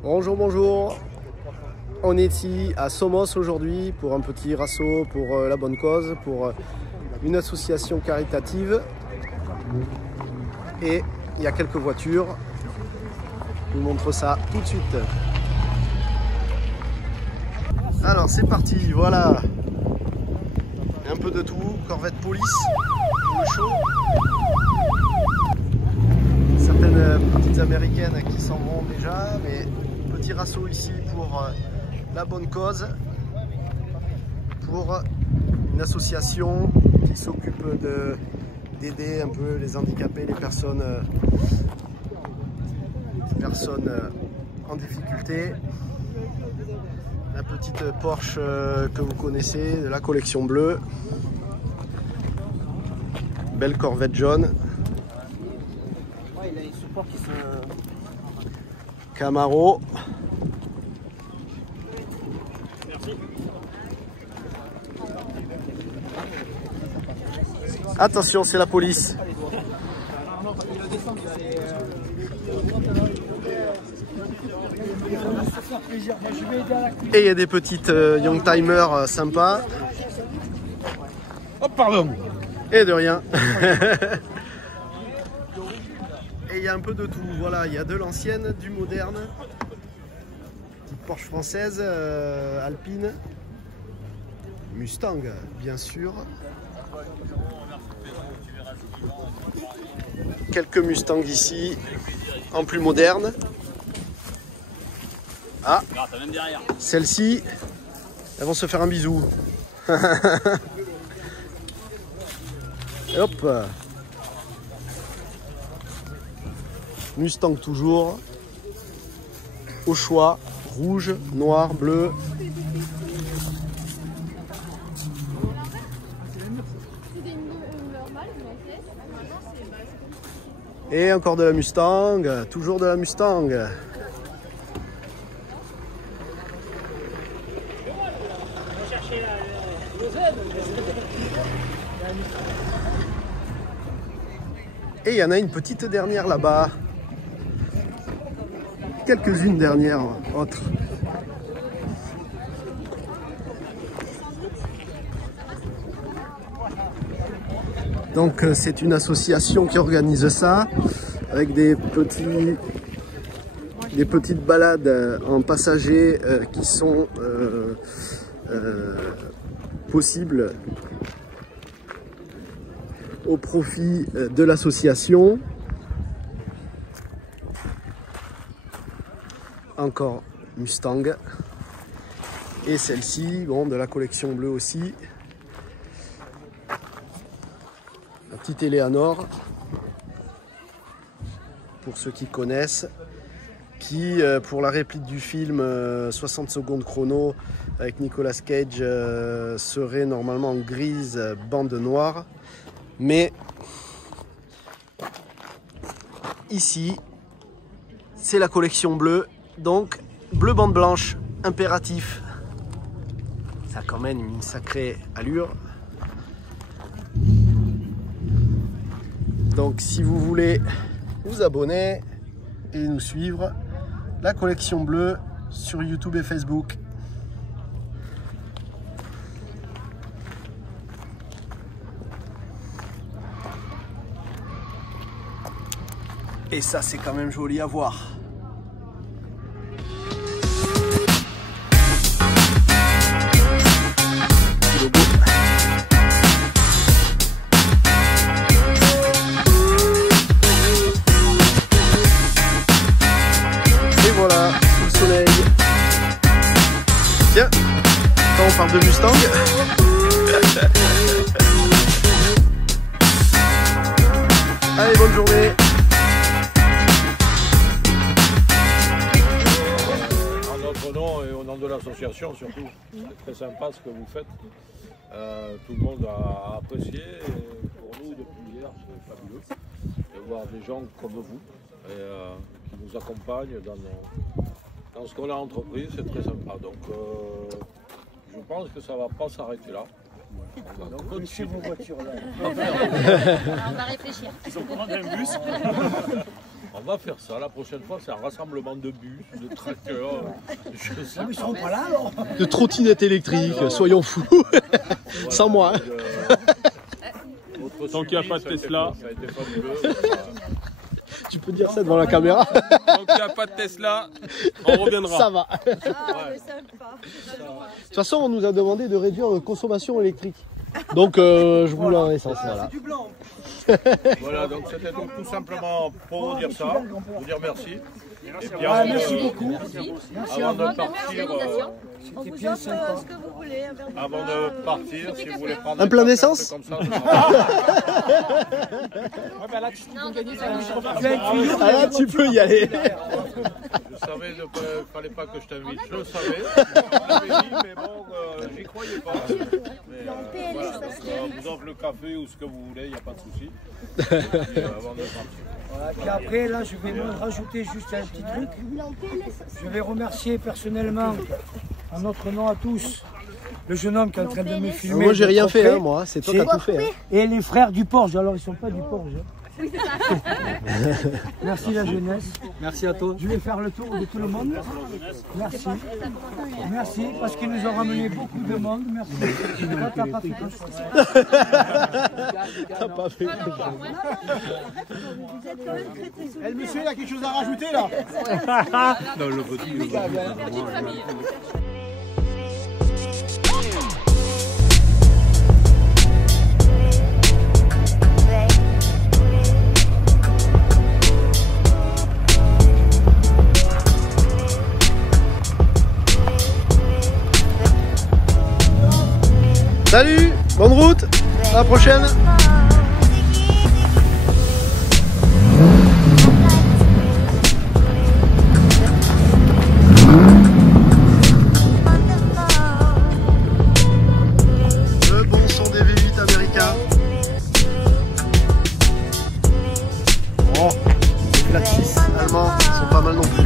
Bonjour, bonjour. On est ici à Somos aujourd'hui pour un petit rasso pour la bonne cause, pour une association caritative. Et il y a quelques voitures. Je vous montre ça tout de suite. Alors c'est parti, voilà. Un peu de tout, corvette police, le show. Certaines petites américaines qui s'en vont déjà, mais petit rasso ici pour la bonne cause, pour une association qui s'occupe d'aider un peu les handicapés, les personnes en difficulté. La petite Porsche que vous connaissez, de la collection bleue. Belle Corvette jaune. Il a les supports qui sont... Camaro. Merci. Attention, c'est la police. Et il y a des petites young-timers sympas. Oh, pardon. Et de rien. Et il y a un peu de tout. Voilà, il y a de l'ancienne, du moderne. Petite Porsche française, Alpine. Mustang, bien sûr. Quelques Mustangs ici, en plus moderne. Ah, celles-ci, elles vont se faire un bisou. Et hop. Mustang toujours. Au choix, rouge, noir, bleu. Et encore de la Mustang, toujours de la Mustang. Et il y en a une petite dernière là-bas. Quelques-unes dernières autres. Donc c'est une association qui organise ça avec des petites balades en passagers qui sont possibles au profit de l'association. Encore Mustang. Et celle-ci, bon, de la collection bleue aussi. La petite Eleanor, pour ceux qui connaissent, qui pour la réplique du film 60 secondes chrono avec Nicolas Cage serait normalement en grise bande noire, mais ici c'est la collection bleue, donc bleu bande blanche impératif. Ça a quand même une sacrée allure. Donc si vous voulez vous abonner et nous suivre, la collection bleue sur YouTube et Facebook. Et ça c'est quand même joli à voir. Voilà, sous le soleil. Tiens, quand on parle de Mustang. Allez, bonne journée. En notre nom et au nom de l'association surtout, c'est très sympa ce que vous faites. Tout le monde a apprécié. Et pour nous, depuis hier, c'est fabuleux de voir des gens comme vous. Et, qui nous accompagnent dans ce qu'on a entrepris, c'est très sympa. Donc je pense que ça ne va pas s'arrêter là. On va continuer vos voitures là. On va réfléchir. Ils ont commandé un bus. On va faire ça. La prochaine fois, c'est un rassemblement de bus, de tracteurs. Je sais Ils seront pas là alors. De trottinettes électriques, soyons fous. Voilà, Sans moi. Tant qu'il n'y a pas de Tesla. Ça a été fabuleux. Tu peux dire ça devant la caméra? Tant qu'il n'y a pas de Tesla, on reviendra. Ça va. Ah, mais sympa. De toute façon, on nous a demandé de réduire notre consommation électrique. Donc, je roule en essence. Voilà. C'est du blanc. Voilà, donc c'était donc tout simplement pour vous dire ça, vous dire merci. Et puis Merci beaucoup. avant de partir, On vous bien offre sympa. ce que vous voulez. Un verre de avant de partir, si vous voulez prendre Un plein café, d'essence comme ça, ça Ah là, tu peux y aller. je savais qu'il ne fallait pas que je t'invite, je le savais. Je l'avais dit, mais bon, j'y croyais pas. Mais, voilà, donc, on vous offre le café ou ce que vous voulez, il n'y a pas de souci. Et puis, avant de partir. Voilà, puis après, là, je vais me rajouter juste un petit truc. Je vais remercier personnellement, en notre nom à tous, le jeune homme qui est en train de me filmer. Moi, j'ai de rien trop fait, près. hein, moi. C'est toi qui as tout fait. Hein. Et les frères du Porge, alors ils sont pas du Porge. Merci la jeunesse. Merci à toi. Je vais faire le tour de tout le monde. Merci. Merci parce qu'ils nous ont ramené beaucoup de monde. Merci. Toi, t'as pas fait grand-chose. T'as pas fait. Eh, le monsieur, il a quelque chose à rajouter là. Non, le petit, Salut, bonne route, à la prochaine. Le bon son des V8 américains. Oh, les flat 6 allemands sont pas mal non plus.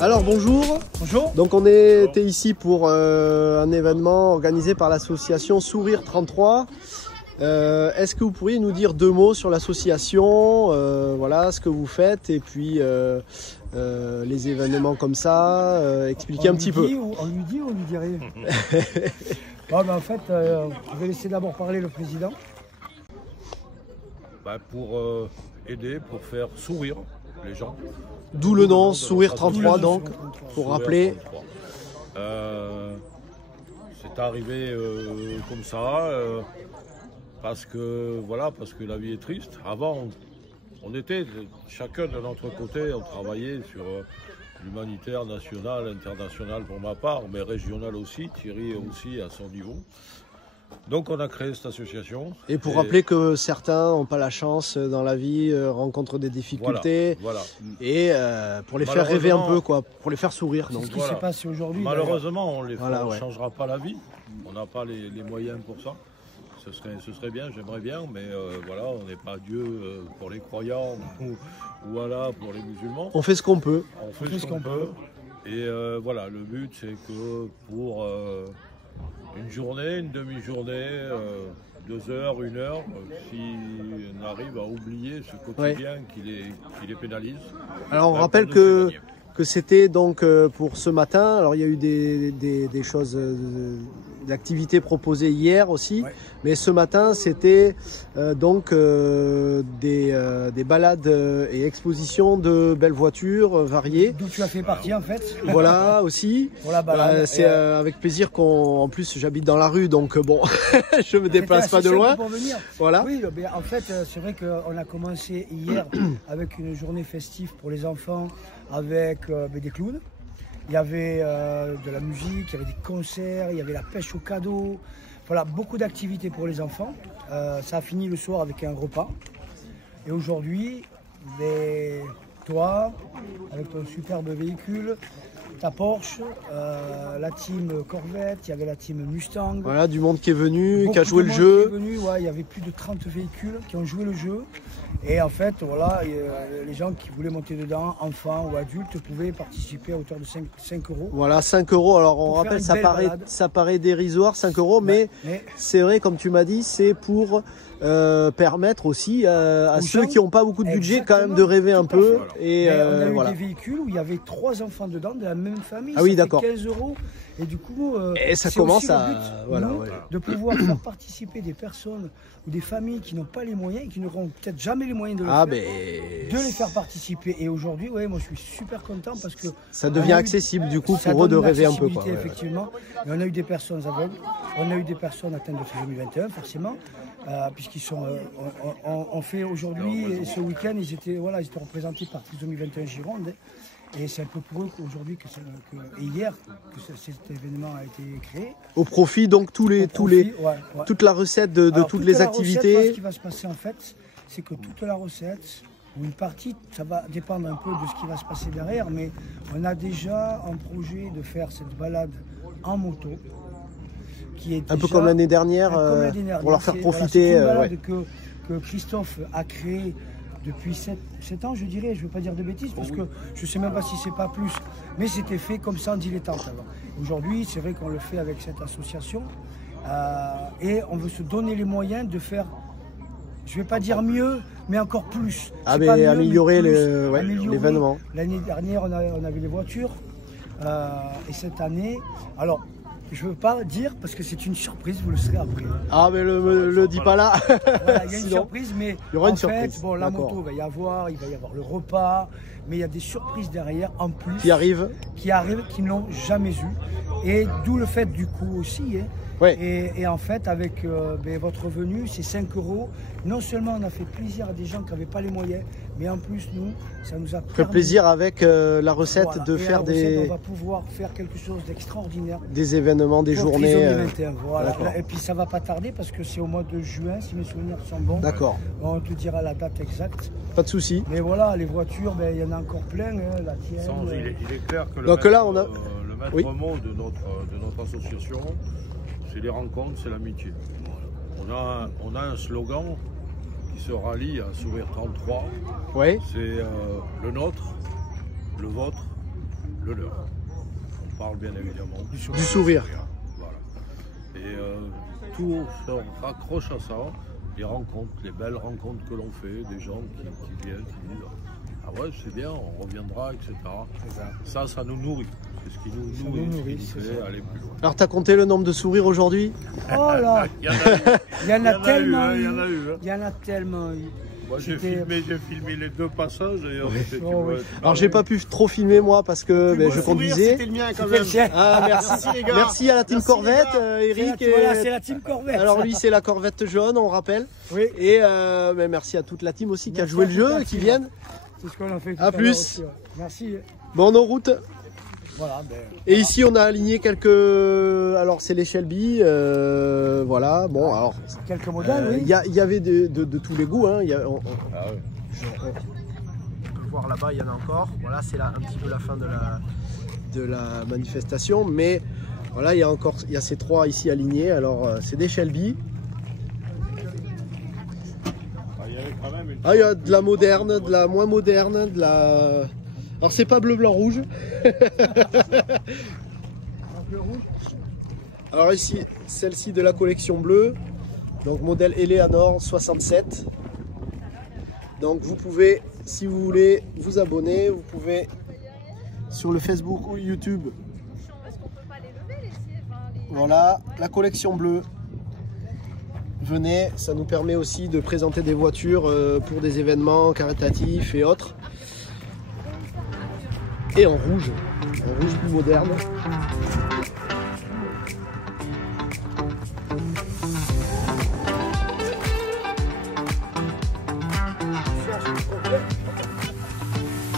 Alors bonjour. Bonjour. Donc on était ici pour un événement organisé par l'association Sourire 33. Est-ce que vous pourriez nous dire deux mots sur l'association, voilà ce que vous faites et puis les événements comme ça, expliquer un petit peu. On lui dit ou on lui dit rien. Bon, ben, en fait, je vais laisser d'abord parler le président. bah, pour aider, pour faire sourire les gens. D'où le nom Sourire 33 donc, pour rappeler. C'est arrivé comme ça, parce que voilà, parce que la vie est triste. Avant, on était chacun de notre côté, on travaillait sur l'humanitaire national, international pour ma part, mais régional aussi, Thierry aussi à son niveau. Donc on a créé cette association. Et pour rappeler que certains n'ont pas la chance dans la vie, rencontrent des difficultés. Voilà. Et pour les faire rêver un peu, quoi, pour les faire sourire. Donc. Ce qui s'est passé aujourd'hui. Malheureusement, on ne Voilà, ouais. changera pas la vie. On n'a pas les moyens pour ça. Ce serait bien, j'aimerais bien, mais voilà, on n'est pas Dieu pour les croyants ou voilà, pour les musulmans. On fait ce qu'on peut. On fait ce qu'on peut. Et voilà, le but c'est que pour une journée, une demi-journée, 2 heures, 1 heure, si on arrive à oublier ce quotidien qui les pénalise. Alors on rappelle que c'était donc pour ce matin. Alors il y a eu des choses, d'activités proposées hier aussi, ouais. Mais ce matin c'était donc des balades et expositions de belles voitures variées. D'où tu as fait partie en fait. Voilà aussi. Voilà, c'est avec plaisir en plus j'habite dans la rue donc bon, je me déplace pas de loin. Pour venir. Voilà. Oui, mais en fait c'est vrai qu'on a commencé hier avec une journée festive pour les enfants avec des clowns. Il y avait de la musique, il y avait des concerts, il y avait la pêche aux cadeaux. Voilà, beaucoup d'activités pour les enfants. Ça a fini le soir avec un repas. Et aujourd'hui, toi, avec ton superbe véhicule, ta Porsche, la team Corvette, il y avait la team Mustang. Voilà, du monde qui est venu, qui a Beaucoup joué de le monde jeu. qui est venu, ouais, il y avait plus de 30 véhicules qui ont joué le jeu. Et en fait, voilà, les gens qui voulaient monter dedans, enfants ou adultes, pouvaient participer à hauteur de 5 €. Voilà, 5 €. Alors on Pour rappelle, faire une belle balade. ça paraît dérisoire, 5 €, mais c'est vrai, comme tu m'as dit, c'est pour permettre aussi à Aux ceux gens, qui n'ont pas beaucoup de budget quand même de exactement, rêver un tout à peu. fait. Et Mais on a eu voilà. des véhicules où il y avait 3 enfants dedans de la même famille. Ah oui, ça fait d'accord. 15 €. Et du coup, Et ça c'est commence aussi le à- but, voilà, nous, ouais. de pouvoir faire participer des personnes ou des familles qui n'ont pas les moyens et qui n'auront peut-être jamais les moyens de le Ah faire. ben, De les faire participer. Et aujourd'hui, ouais, moi je suis super content parce que ça devient on a eu- accessible du coup ça pour eux de donne une rêver un peu, quoi. accessibilité, Ouais. effectivement. Et on a eu des personnes aveugles, on a eu des personnes atteintes de trisomie 21, forcément, puisqu'ils sont. On fait aujourd'hui, et ce week-end, ils étaient représentés par Trisomie 21 Gironde. Et c'est un peu pour eux qu'aujourd'hui, et hier, que cet événement a été créé. Au profit donc Ouais. toute la recette de Alors, toutes toute les la recette, activités. moi, ce qui va se passer en fait, c'est que toute la recette, ou une partie, ça va dépendre un peu de ce qui va se passer derrière, mais on a déjà un projet de faire cette balade en moto, qui est Un peu déjà- comme l'année dernière, comme l'année dernière. pour leur faire C'est- voilà, profiter. c'est une balade Ouais. que Christophe a créée depuis 7 ans, je dirais, je ne veux pas dire de bêtises, parce que je ne sais même pas si c'est pas plus, mais c'était fait comme ça en dilettante avant. Aujourd'hui, c'est vrai qu'on le fait avec cette association, et on veut se donner les moyens de faire, je ne vais pas dire mieux, mais encore plus. Ah, C'est mais pas mieux, améliorer mais plus. ouais, Améliorer. l'événement. L'année dernière, on avait les voitures, et cette année, alors, je ne veux pas dire, parce que c'est une surprise, vous le serez après. Ah mais le dis pas là. Voilà, il y a une Sinon, surprise, mais il y aura une en fait, surprise, bon, la d'accord. moto va y avoir, il va y avoir le repas, mais il y a des surprises derrière en plus qui arrive. qui n'ont jamais eu. Et d'où le fait du coup aussi. Hein. Ouais. Et en fait, avec votre venue, c'est 5 €. Non seulement on a fait plaisir à des gens qui n'avaient pas les moyens, mais en plus, nous, ça nous a Fait permis, plaisir avec la recette voilà, de et faire la recette, on des va pouvoir faire quelque chose d'extraordinaire. des événements, des Pour journées. Trisomie 21, voilà. d'accord. Et puis ça va pas tarder parce que c'est au mois de juin, si mes souvenirs sont bons. D'accord, On te dira la date exacte. pas de souci. Mais voilà, les voitures, il y en a encore plein. Hein, la tienne. Sans, il est clair que le Donc maître, là, on a- le maître Oui. mot de notre association, c'est les rencontres, c'est l'amitié. On a un slogan qui se rallie à Sourire 33, Ouais. c'est le nôtre, le vôtre, le leur. On parle bien évidemment Du sourire. Voilà. Et tout se raccroche à ça, les rencontres, les belles rencontres que l'on fait, des gens qui viennent, qui disent ah ouais c'est bien, on reviendra, etc. Ça nous nourrit. C'est ce qui nous Ça nourrit, nous ce nourrit, qui nous c'est fait ça. aller plus loin. Alors t'as compté le nombre de sourires aujourd'hui? Oh là, Il y en a eu. il y en a tellement il y eu. en a eu. Il y en a tellement eu. Moi j'ai C'était- filmé les 2 passages. D'ailleurs, Oh, oui. Alors j'ai pas pu trop filmer moi parce que je conduisais. C'était le mien quand même. Ah merci les gars. Merci à la team Merci, Corvette, les gars. Eric. Voilà, et- c'est la team Corvette. Alors lui c'est la Corvette jaune, on rappelle. Oui. Et merci à toute la team aussi qui a Merci joué à le toute jeu la et qui team. viennent. C'est ce qu'on a fait tout À à l'heure plus. aussi, ouais. Merci. Bon, on est en route. Voilà, Et ici on a aligné quelques. Alors c'est les Shelby. Voilà. Bon alors. quelques modèles, oui. Il y avait de tous les goûts. Hein. On peut voir là-bas, il y en a encore. Voilà, c'est un petit peu la fin de la manifestation. Mais voilà, il y a ces 3 ici alignés. Alors c'est des Shelby. Il y avait quand même une... Ah, il y a de la moderne, de la moins moderne, de la. Alors c'est pas bleu, blanc, rouge. Alors ici, celle-ci de la collection bleue. Donc modèle Eleanor 67. Donc vous pouvez, si vous voulez, vous abonner. Vous pouvez sur le Facebook ou YouTube. Voilà, la collection bleue. Venez, ça nous permet aussi de présenter des voitures pour des événements caritatifs et autres. Et en rouge plus moderne.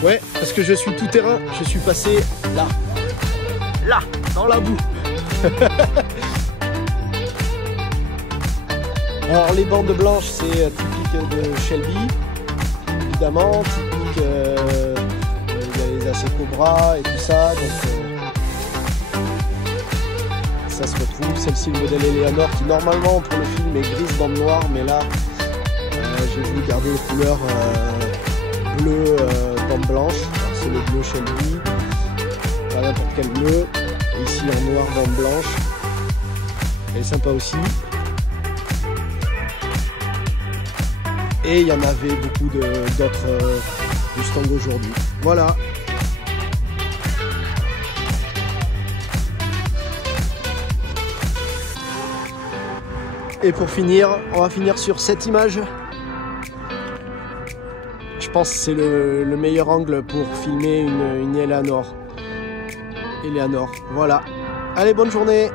Ouais, parce que je suis tout terrain, je suis passé là, dans la boue. Alors les bandes blanches c'est typique de Shelby, évidemment, typique, il y a les AC Cobra et tout ça, donc ça se retrouve. Celle-ci, le modèle Eleanor, qui normalement pour le film est grise bande noire, mais là j'ai voulu garder les couleurs bleu bande blanche. C'est le bleu Shelby, pas n'importe quel bleu. Et ici en noir bande blanche. Elle est sympa aussi. Et il y en avait beaucoup d'autres Mustang aujourd'hui. Voilà. Et pour finir, on va finir sur cette image. Je pense que c'est le meilleur angle pour filmer une Eleanor. Voilà. Allez, bonne journée!